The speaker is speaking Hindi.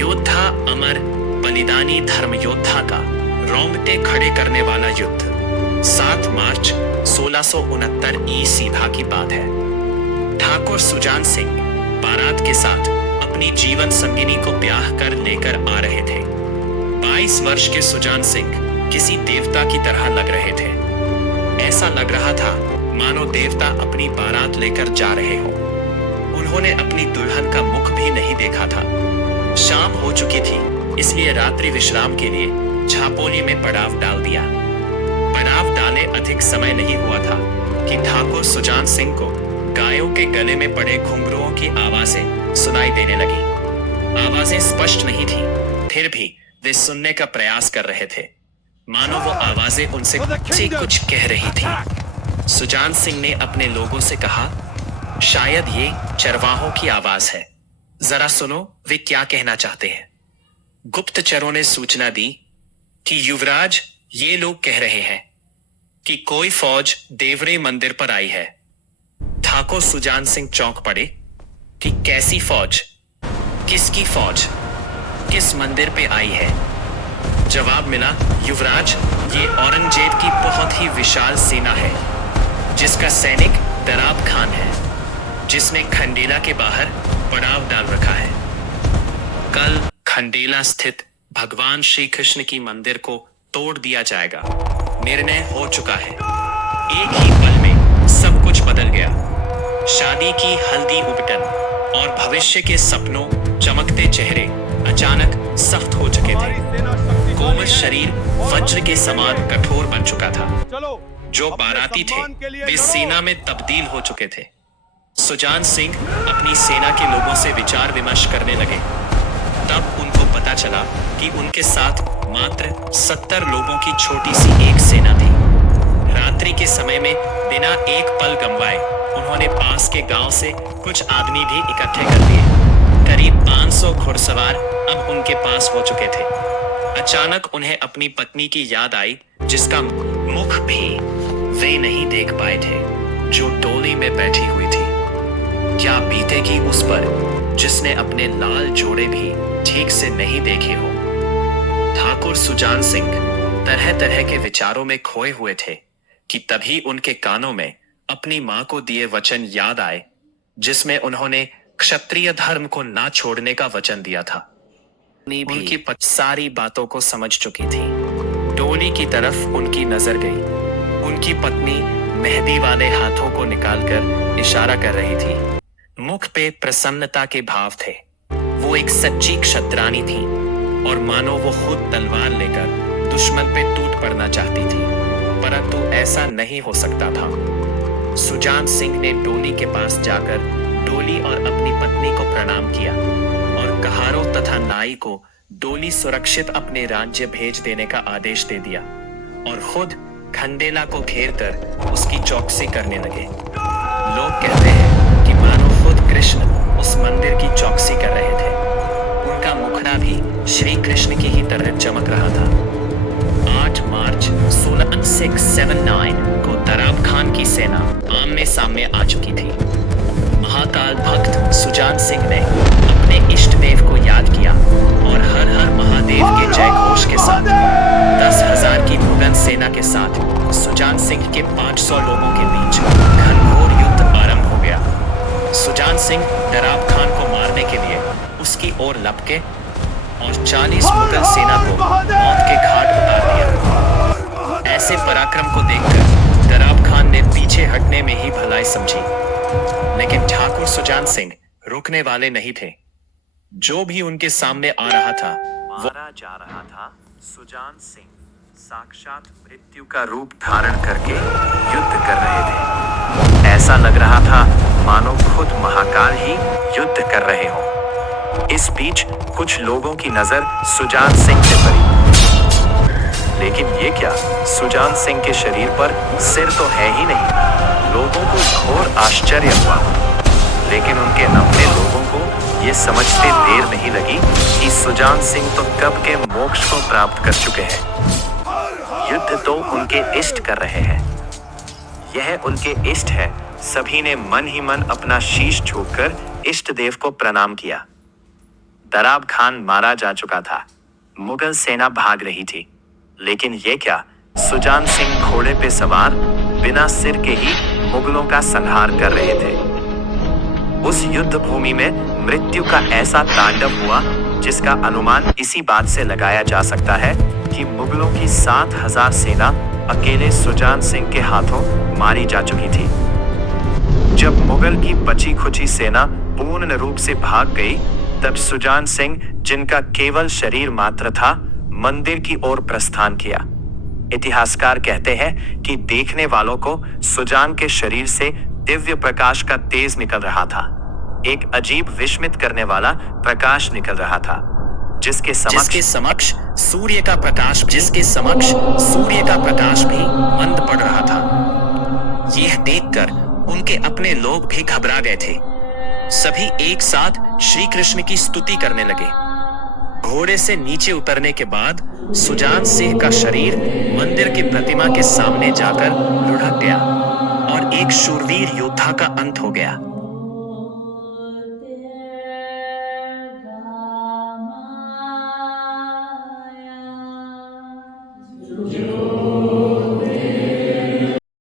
योद्धा अमर बलिदानी धर्म योद्धा का रोंगटे खड़े करने वाला युद्ध। 7 मार्च 1669 ईसा की बात है। ठाकुर सुजान सिंह बारात के साथ अपनी जीवन संगिनी को ब्याह कर लेकर आ रहे थे। 22 वर्ष के सुजान सिंह किसी देवता की तरह लग रहे थे। ऐसा लग रहा था मानो देवता अपनी बारात लेकर जा रहे हो। उन्होंने अपनी दुल्हन का मुख भी नहीं देखा था। शाम हो चुकी थी, इसलिए रात्रि विश्राम के लिए छापोली में पड़ाव डाल दिया। पड़ाव डाले अधिक समय नहीं हुआ था कि ठाकुर सुजान सिंह को गायों के गले में पड़े घुंघरुओं की आवाजें सुनाई देने लगी। आवाजें स्पष्ट नहीं थी, फिर भी वे सुनने का प्रयास कर रहे थे, मानो वो आवाजें उनसे कुछ कह रही थी। सुजान सिंह ने अपने लोगों से कहा, शायद ये चरवाहों की आवाज है, जरा सुनो वे क्या कहना चाहते हैं। गुप्तचरों ने सूचना दी कि युवराज, ये लोग कह रहे हैं कि कोई फौज देवरे मंदिर पर आई है। ठाकुर सुजान सिंह चौंक पड़े कि कैसी फौज, किसकी फौज, किस मंदिर पे आई है। जवाब मिला, युवराज, ये औरंगजेब की बहुत ही विशाल सेना है, जिसका सैनिक दराब खान है, जिसने खंडेला के बाहर पड़ाव डाल रखा है। कल खंडेला स्थित भगवान श्री कृष्ण की मंदिर को तोड़ दिया जाएगा। निर्णय हो चुका है। एक ही पल में सब कुछ बदल गया। शादी की हल्दी उबटन और भविष्य के सपनों, चमकते चेहरे अचानक सख्त हो चुके थे। कोमल शरीर वज्र के समान कठोर बन चुका था। जो बाराती थे वे सेना में तब्दील हो चुके थे। सुजान सिंह अपनी सेना के लोगों से विचार विमर्श करने लगे। तब उनको पता चला कि उनके साथ मात्र 70 लोगों की छोटी सी एक सेना थी। रात्रि के समय में बिना एक पल गंवाए उन्होंने पास के गांव से कुछ आदमी भी इकट्ठे कर दिए। करीब 500 घुड़सवार अब उनके पास हो चुके थे। अचानक उन्हें अपनी पत्नी की याद आई, जिसका मुख भी वे नहीं देख पाए थे, जो डोली में बैठी हुई थी। क्या बीतेगी उस पर जिसने अपने लाल जोड़े भी ठीक से नहीं देखे हो। ठाकुर सुजान सिंह तरह तरह के विचारों में खोए हुए थे कि तभी उनके कानों में अपनी मां को दिए वचन याद आए, जिसमें उन्होंने क्षत्रिय धर्म को ना छोड़ने का वचन दिया था। उनकी सारी बातों को समझ चुकी थी। डोली की तरफ उनकी नजर गई। उनकी पत्नी मेहंदी वाले हाथों को निकालकर इशारा कर रही थी। मुख पे प्रसन्नता के भाव थे। वो एक सच्ची क्षत्रानी थी और मानो वो खुद तलवार लेकर दुश्मन पे टूट पड़ना चाहती थी, परंतु ऐसा नहीं हो सकता था। सुजान सिंह ने डोली के पास जाकर डोली और अपनी पत्नी को प्रणाम किया और कहारों तथा नाई को डोली सुरक्षित अपने राज्य भेज देने का आदेश दे दिया और खुद खंडेला को घेर कर उसकी चौकसी करने लगे। लोग कहते हैं कि मानो खुद कृष्ण उस मंदिर की चौकसी कर रहे थे। उनका मुखड़ा भी श्री कृष्ण की ही तरह चमक रहा था। 8 मार्च 1679 को दराब खान की सेना आमने सामने आ चुकी थी। महाकाल भक्त सुजान सिंह ने अपने इष्ट देव को याद किया और हर हर महादेव के जय घोष के साथ 10,000 की मुगल सेना के साथ सुजान सिंह के 500 लोगों के बीच घनघोर युद्ध आरंभ हो गया। सुजान सिंह दराब खान को मारने के लिए उसकी ओर लपके और 40 मुगल सेना को मौत के घाट उतार दिया। ऐसे पराक्रम को देखकर दराब खान ने पीछे हटने में ही भलाई समझी, लेकिन ठाकुर सुजान सिंह रुकने वाले नहीं थे। जो भी उनके सामने आ रहा था मारा जा रहा था। सुजान सिंह साक्षात मृत्यु का रूप धारण करके युद्ध कर रहे थे। ऐसा लग रहा था मानो खुद महाकाल ही युद्ध कर रहे हो। इस बीच कुछ लोगों की नजर सुजान सिंह पे पड़ी, लेकिन ये क्या, सुजान सिंह के शरीर पर सिर तो है ही नहीं। लोगों को घोर आश्चर्य हुआ, लेकिन उनके अपने लोगों को ये समझते देर नहीं लगी कि सुजान सिंह तो कब के मोक्ष को प्राप्त कर चुके हैं। युद्ध तो उनके इष्ट कर रहे हैं। यह उनके इष्ट है। सभी ने मन ही मन अपना शीश झुकाकर इष्ट देव को प्रणाम किया। दराब खान मारा जा चुका था। मुगल सेना भाग रही थी। लेकिन ये क्या, सुजान सिंह घोड़े पे सवार बिना सिर के ही मुगलों का संहार कर रहे थे। उस युद्ध भूमि में मृत्यु का ऐसा तांडव हुआ जिसका अनुमान इसी बात से लगाया जा सकता है कि मुगलों की 7,000 सेना अकेले सुजान सिंह के हाथों मारी जा चुकी थी। जब मुगल की बची खुची सेना पूर्ण रूप से भाग गई, तब सुजान सिंह, जिनका केवल शरीर मात्र था, मंदिर की ओर प्रस्थान किया। इतिहासकार कहते हैं कि देखने वालों को सुजान के शरीर से दिव्य प्रकाश का तेज निकल रहा था। एक अजीब विस्मित करने वाला प्रकाश निकल रहा था, जिसके समक्ष सूर्य का प्रकाश भी मंद पड़ रहा था। यह देखकर उनके अपने लोग भी घबरा गए थे। सभी एक साथ श्री कृष्ण की स्तुति करने लगे। घोड़े से नीचे उतरने के बाद सुजान सिंह का शरीर मंदिर की प्रतिमा के सामने जाकर लुढ़क गया और एक शूरवीर योद्धा का अंत हो गया।